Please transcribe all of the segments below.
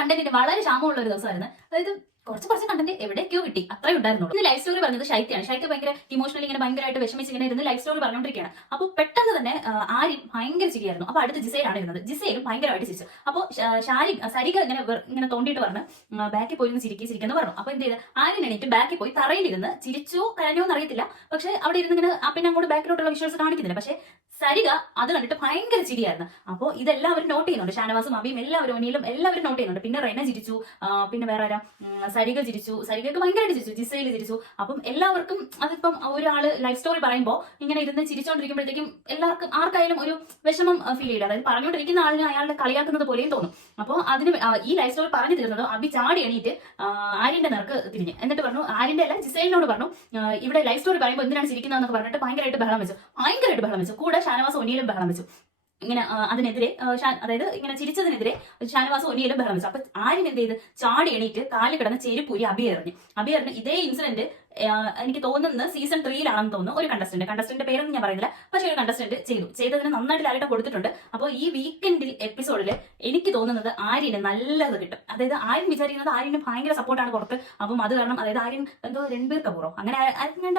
കണ്ടന്റിന് വളരെ ക്ഷാമമുള്ള ഒരു ദിവസമായിരുന്നു. അതായത് കുറച്ച് കണ്ടന്റ് എവിടേക്കോ കിട്ടി, അത്രേ ഉണ്ടായിരുന്നുള്ളൂ. ഇന്ന് ലൈഫ് സ്റ്റോറി പറഞ്ഞത് ഷൈത്യാണ്. ഷൈത്യ ഭയങ്കര ഇമോഷണലി ഇങ്ങനെ ഭയങ്കരമായിട്ട് വിഷമിച്ച് ഇങ്ങനെ ഇരുന്ന് ലൈഫ് സ്റ്റോറി പറഞ്ഞുകൊണ്ടിരിക്കുകയാണ്. അപ്പോൾ പെട്ടെന്ന് തന്നെ ആര്യൻ ഭയങ്കര ചിരിയായിരുന്നു. അപ്പൊ അടുത്ത് ജിസയിലാണ് ഇരുന്നത്. ജിസയിലും ഭയങ്കരമായിട്ട് ചിരിച്ചു. അപ്പോൾ സരിക ഇങ്ങനെ തോണ്ടിയിട്ട് പറഞ്ഞു ബാക്കിൽ പോയി ചിരിക്കുന്നു പറഞ്ഞു. അപ്പൊ എന്ത് ചെയ്ത് ആര്യൻ എണീറ്റ് ബാക്കിൽ പോയി തറയിലിരുന്ന് ചിരിച്ചോ കരഞ്ഞോ എന്നറിയത്തില്ല. പക്ഷെ അവിടെ ഇരുന്ന് ഇങ്ങനെ പിന്നെ അങ്ങോട്ട് ബാക്കിലോട്ടുള്ള വിഷ്വൽസ് കാണിക്കുന്നില്ല. പക്ഷെ സരിക അത് കണ്ടിട്ട് ഭയങ്കര ചിരിയായിരുന്നു. അപ്പോൾ ഇതെല്ലാവരും നോട്ട് ചെയ്യുന്നുണ്ട്. ഷാനവാസും അബിയും എല്ലാവരും ഒനിയിലും എല്ലാവരും നോട്ട് ചെയ്യുന്നുണ്ട്. പിന്നെ റെന ചിരിച്ചു, പിന്നെ വേറെ ആരാ സരിക ചിരിച്ചു, സരികക്ക് ഭയങ്കരമായിട്ട് ചിരിച്ചു, ജിസയിൽ ചിരിച്ചു. അപ്പം എല്ലാവർക്കും അതിപ്പം ഒരാള് ലൈഫ് സ്റ്റോറി പറയുമ്പോൾ ഇങ്ങനെ ഇരുന്ന് ചിരിച്ചോണ്ടിരിക്കുമ്പോഴത്തേക്കും എല്ലാവർക്കും ആർക്കായാലും ഒരു വിഷമം ഫീൽ ചെയ്യില്ല. അതായത് പറഞ്ഞുകൊണ്ടിരിക്കുന്ന ആളിനെ അയാളുടെ കളിയാക്കുന്നത് പോലെയും തോന്നും. അപ്പോൾ അതിന് ഈ ലൈഫ് സ്റ്റോറി പറഞ്ഞു തീർന്നത് അബി ചാടി എണീറ്റ് ആര്യന്റെ നേർക്ക് തിരിഞ്ഞ് എന്നിട്ട് പറഞ്ഞു, ആര്യന്റെ അല്ല ജിസയിലിനോട് പറഞ്ഞു ഇവിടെ ലൈഫ് സ്റ്റോറി പറയുമ്പോൾ എന്തിനാണ് ചിരിക്കുന്നതെന്നൊക്കെ പറഞ്ഞിട്ട് ഭയങ്കരമായിട്ട് ബഹളം വെച്ചു. കൂടെ ഷാനവാസ് ഒനിയിലും ബഹളം വെച്ചു. ഇങ്ങനെ അതിനെതിരെ അതായത് ഇങ്ങനെ ചിരിച്ചതിനെതിരെ ഷാനവാസ് ഒനിയിലും ബഹളം വെച്ചു. അപ്പൊ ആര്യൻ എന്ത് ചെയ്ത് ചാടി എണീറ്റ് കാലിൽ കിടന്ന് ചെരുപ്പൂരി അബി എറിഞ്ഞ് ഇതേ ഇൻസിഡന്റ് എനിക്ക് തോന്നുന്നത് സീസൺ 3-ലാണെന്ന് തോന്നുന്നു. ഒരു കണ്ടസ്റ്റന്റ് പേരൊന്നും ഞാൻ പറയുന്നില്ല, പക്ഷെ ഒരു കണ്ടസ്റ്റന്റ് ചെയ്തതിന് നന്നായിട്ട് ലാലേട്ടൻ കൊടുത്തിട്ടുണ്ട്. അപ്പോൾ ഈ വീക്കെൻഡിൽ എപ്പിസോഡിൽ എനിക്ക് തോന്നുന്നത് ആര്യന് നല്ലത് കിട്ടും. അതായത് ആര്യൻ വിചാരിക്കുന്നത് ആര്യന് ഭയങ്കര സപ്പോർട്ടാണ് പുറത്ത്. അപ്പം അത് കാരണം അതായത് ആര്യൻ എന്തോ രൺബീർ കപൂറോ അങ്ങനെ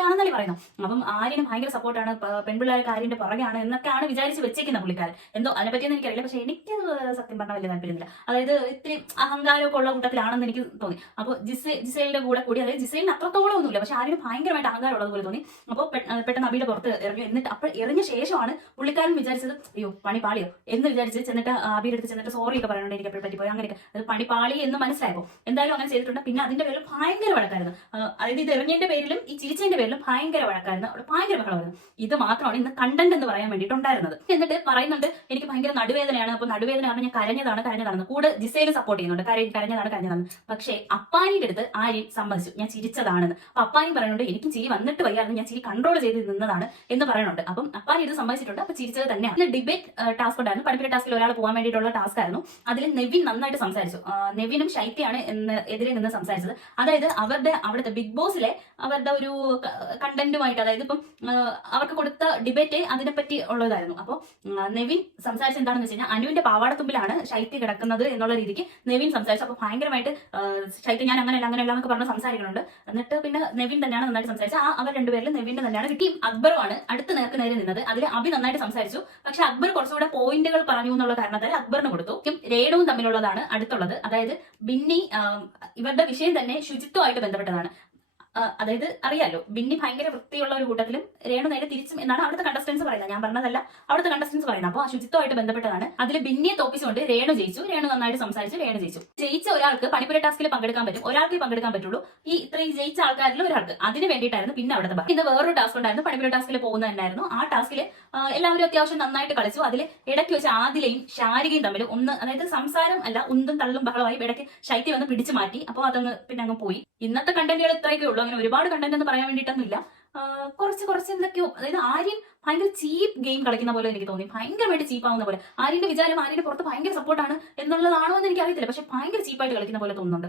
ആണെന്നല്ലേ പറയുന്നത്. അപ്പം ആര്യന് ഭയങ്കര സപ്പോർട്ടാണ്, പെൺപിള്ളേർക്ക് ആര്യന്റെ പുറകെയാണ് എന്നൊക്കെയാണ് വിചാരിച്ച് വെച്ചേക്കുന്ന പുള്ളിക്കാരൻ. എന്തോ അതിനെപ്പറ്റിയൊന്നും എനിക്കറിയില്ല. പക്ഷെ എനിക്ക് സത്യം പറഞ്ഞാൽ വലിയ താല്പര്യമില്ല. അതായത് ഇത്തിരി അഹങ്കാരമൊക്കെ ഉള്ള കൂട്ടത്തിലാണെന്ന് എനിക്ക് തോന്നി. അപ്പോൾ ജിസേലിന്റെ കൂടെ അതായത് ജിസേലിന് അത്രത്തോളം ഒന്നുമില്ല, പക്ഷെ ആര്യന് ഭയങ്കരമായിട്ട് അഹങ്കാരം ഉള്ളതുപോലെ തോന്നി. അപ്പോൾ പെട്ടെന്ന് അബിയുടെ പുറത്ത് എറിഞ്ഞു. എന്നിട്ട് അപ്പോൾ എറിഞ്ഞ ശേഷമാണ് പുള്ളിക്കാരൻ വിചാരിച്ചത് അയ്യോ പണി പാളിയോ എന്ന് വിചാരിച്ച് ചെന്നിട്ട് അബിയുടെ അടുത്ത് ചെന്നിട്ട് സോറി ഒക്കെ പറയുന്നുണ്ട്, എനിക്ക് എപ്പോഴും പറ്റിപ്പോയി അങ്ങനെയൊക്കെ. അത് പണി പാളി എന്ന് മനസ്സിലായപ്പോൾ എന്തായാലും അങ്ങനെ ചെയ്തിട്ടുണ്ട്. പിന്നെ അതിന്റെ പേരിൽ ഭയങ്കര വഴക്കായിരുന്നു. അതായത് ഇത് എറിഞ്ഞതിന്റെ പേരിലും ഈ ചിരിച്ചതിന്റെ പേരിലും ഭയങ്കര വഴക്കായിരുന്നു. അവിടെ ഭയങ്കര ബഹളമായിരുന്നു. ഇത് മാത്രമാണ് ഇന്ന് കണ്ടന്റ് എന്ന് പറയാൻ വേണ്ടിയിട്ടുണ്ടായിരുന്നത്. എന്നിട്ട് പറയുന്നുണ്ട് എനിക്ക് ഭയങ്കര നടുവേദനയാണ്. അപ്പൊ നടുവേദനയാണ് ഞാൻ കരഞ്ഞതാണെന്ന് കൂടെ ജിസയിലും സപ്പോർട്ട് ചെയ്യുന്നുണ്ട്. കരഞ്ഞതാണ്. പക്ഷേ അപ്പാനിയുടെ അടുത്ത് ആര്യൻ സമ്മതിച്ചു ഞാൻ ചിരിച്ചതാണെന്ന്. അപ്പൊ അപ്പാനി പറയുന്നുണ്ട് എനിക്ക് ചിരി വന്നിട്ട് വയ്യായിരുന്നു, ഞാൻ ചിരി കൺട്രോൾ ചെയ്ത് നിന്നതാണ് എന്ന് പറയുന്നുണ്ട്. അപ്പം അപ്പാനി ഇത് സമ്മതിച്ചിട്ടുണ്ട്. അപ്പൊ ചിരിച്ചത് തന്നെയാണ്. ഡിബേറ്റ് ടാസ്ക് ഉണ്ടായിരുന്നു. പഠിപ്പിച്ച ടാസ്കിൽ ഒരാൾ പോകാൻ വേണ്ടിയിട്ടുള്ള ടാസ്ക് ആയിരുന്നു. അതിൽ നെവിൻ നന്നായിട്ട് സംസാരിച്ചു. നെവിനും ശൈത്യാണ് എതിരെ നിന്ന് സംസാരിച്ചത്. അതായത് അവിടുത്തെ ബിഗ് ബോസിലെ അവരുടെ ഒരു കണ്ടന്റുമായിട്ട്, അതായത് ഇപ്പം അവർക്ക് കൊടുത്ത ഡിബേറ്റ് അതിനെപ്പറ്റി ഉള്ളതായിരുന്നു. അപ്പോൾ നെവിൻ സംസാരിച്ചത് എന്താണെന്ന് വെച്ച് കഴിഞ്ഞാൽ അനുവിന്റെ പാവാടത്തുമ്പിലാണ് ശൈത്യ കിടക്കുന്നത് എന്നുള്ള രീതിക്ക് നെവിൻ സംസാരിച്ചു. അപ്പൊ ഭയങ്കരമായിട്ട് ശൈത്യ ഞാൻ അങ്ങനെയല്ല എന്നൊക്കെ പറഞ്ഞ് സംസാരിക്കുന്നുണ്ട്. എന്നിട്ട് പിന്നെ നെവിൻ തന്നെയാണ് നന്നായിട്ട് സംസാരിച്ചത്. അവർ രണ്ടുപേരിലും നെവിന്റെ തന്നെയാണ് കിട്ടിയും. അക്ബറുമാണ് അടുത്ത നേർക്ക് നേരെ നിന്നത്. അതിൽ അബി നന്നായിട്ട് സംസാരിച്ചു. പക്ഷെ അക്ബർ കുറച്ചുകൂടെ പോയിന്റുകൾ പറഞ്ഞു എന്നുള്ള കാരണത്താൽ അക്ബറിന് കൊടുത്തു. രേണുവും തമ്മിലുള്ളതാണ് അടുത്തുള്ളത്. അതായത് ബിന്നി ഇവരുടെ വിഷയം തന്നെ ശുചിത്വമായിട്ട് ബന്ധപ്പെട്ടതാണ്. അതായത് അറിയാലോ ബിന്നി ഭയങ്കര വൃത്തിയുള്ള ഒരു കൂട്ടത്തിലും രേണു നേരെ തിരിച്ചും എന്നാണ് അവിടുത്തെ കണ്ടസ്റ്റൻസ് പറയുന്നത്, ഞാൻ പറഞ്ഞതല്ല, അവിടുത്തെ കണ്ടസ്റ്റൻസ് പറയുന്നത്. അപ്പോൾ ആ ശുചിത്വമായിട്ട് ബന്ധപ്പെട്ടതാണ്. അതിൽ ബിന്നിയെ തോപ്പിച്ചുകൊണ്ട് രേണു ജയിച്ചു. രേണു നന്നായിട്ട് സംസാരിച്ചു, രേണു ജയിച്ചു. ജയിച്ച ഒരാൾക്ക് പണിപ്പുര ടാസ്കിൽ പങ്കെടുക്കാൻ പറ്റും, ഒരാൾക്ക് പങ്കെടുക്കാൻ പറ്റുള്ളൂ. ഈ ഇത്രയും ജയിച്ച ആൾക്കാരിൽ ഒരാൾക്ക് അതിന് വേണ്ടിയിട്ടായിരുന്നു പിന്നെ അവിടുത്തെ ഭാഗം. ഇന്ന് വേറൊരു ടാസ്ക് ഉണ്ടായിരുന്നു, പണിപ്പുര ടാസ്കിൽ പോകുന്നത് തന്നെയായിരുന്നു. ആ ടാസ്കിൽ എല്ലാവരും അത്യാവശ്യം നന്നായിട്ട് കളിച്ചു. അതിൽ ഇടയ്ക്ക് വെച്ച് ആദിലയും ശാരികയും തമ്മിൽ അതായത് സംസാരം അല്ല ഉന്തും തള്ളും ബഹളമായി ഇടയ്ക്ക് ശൈത്യം വന്ന് പിടിച്ചു മാറ്റി. അപ്പോൾ അതൊന്ന് പിന്നെ അങ്ങ് പോയി. ഇന്നത്തെ കണ്ടന്റുകൾ ഇത്രയൊക്കെ ഉള്ളൂ. അങ്ങനെ ഒരുപാട് കണ്ടന്റ് എന്ന് പറയാൻ വേണ്ടിയിട്ടൊന്നുമില്ല. കുറച്ച് എന്തൊക്കെയോ, അതായത് ആര്യൻ ഭയങ്കര ചീപ്പ് ഗെയിം കളിക്കുന്ന പോലെ എനിക്ക് തോന്നി. ഭയങ്കരമായിട്ട് ചീപ്പാവുന്ന പോലെ. ആര്യന്റെ വിചാരം ആര്യന്റെ പുറത്ത് ഭയങ്കര സപ്പോർട്ടാണ് എന്നുള്ളതാണോ എന്ന് എനിക്ക് അറിയത്തില്ല. പക്ഷെ ഭയങ്കര ചീപ്പായിട്ട് കളിക്കുന്ന പോലെ തോന്നുന്നുണ്ട്.